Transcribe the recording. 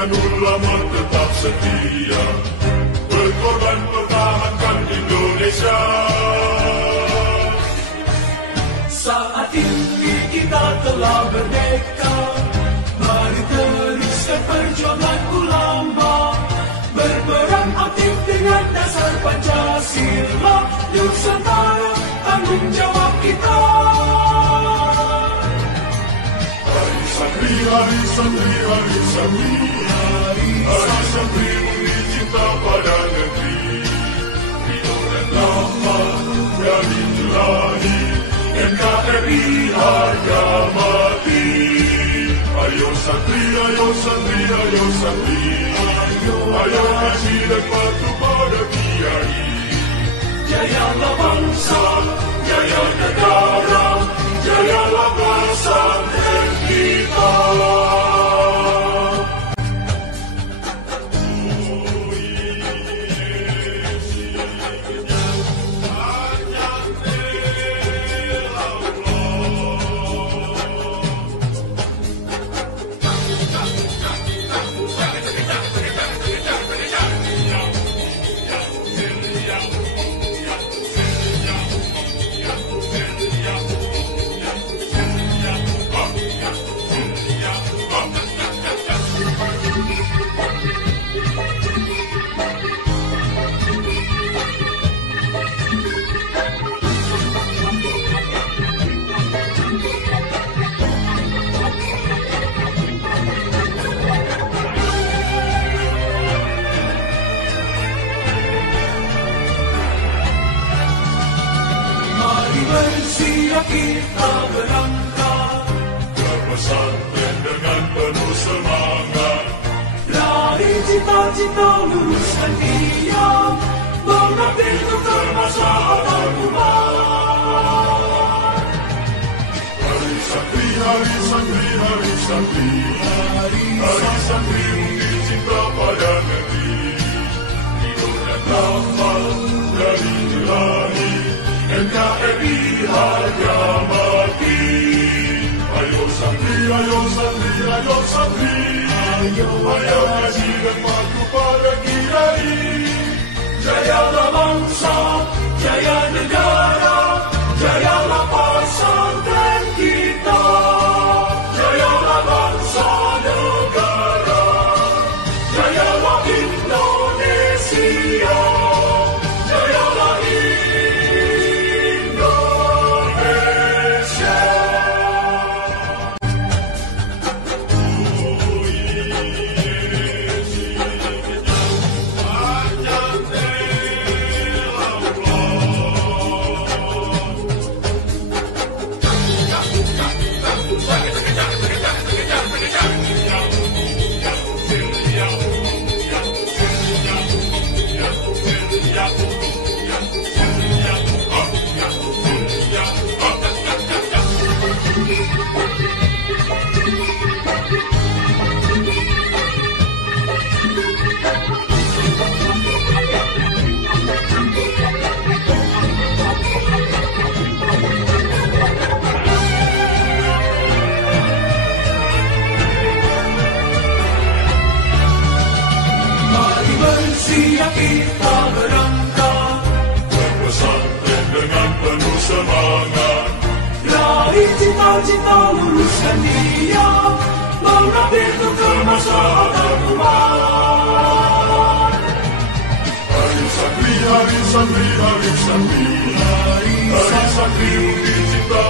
dengan ulama tetap setia, berkorban pertahankan Indonesia. Saat ini kita telah merdeka, mari teruskan perjuangan ulama, berperan aktif dengan dasar Pancasila, Nusantara tanggung jawab kita. Hari santri, hari santri, hari santri, hari santri murni cinta pada negeri, ridho dan rahmat dari Ilahi, NKRI harga mati. Ayo santri, ayo santri, ayo santri, ayo haji dan patuh pada Kiai. Jayalah bangsa, jaya negara, jayalah pesantren kita. Bersiap kita berangkat ke pesantren dengan penuh semangat, raih cita-cita luruskan niat, mengabdi untuk kemaslahatan umat. Hari santri, hari santri, hari santri, hari santri murni cinta pada negeri, ridho dan rahmat dari Ilahi, NKRI harga mati. Ayo santri, ayo santri, ayo santri, ayo haji dan patuh pada Kiai. Jayalah bangsa, jaya negara, jayalah pesantren kita. Jayalah bangsa negara, jayalah Indonesia. Jayalah siap kita berangkat ke pesantren dengan penuh semangat, raih cita-cita luruskan niat, mengabdi untuk kemaslahatan umat. hari santri, hari santri, hari santri, hari santri murni cinta